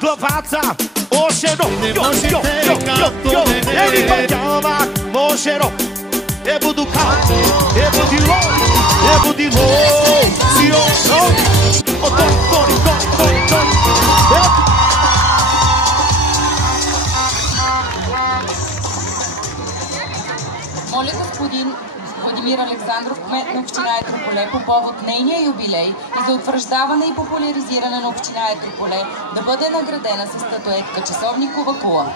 Главата, Мошеро, не можете като ели пътява, Мошеро, Ебудука, Ебудило, Ебудило, Сио, Тори, Моля господин Владимир Александров, кмет на община Етрополе, по повод нейния юбилей и за утвърждаване и популяризиране на община Етрополе да бъде наградена с статуетка часовникова кула.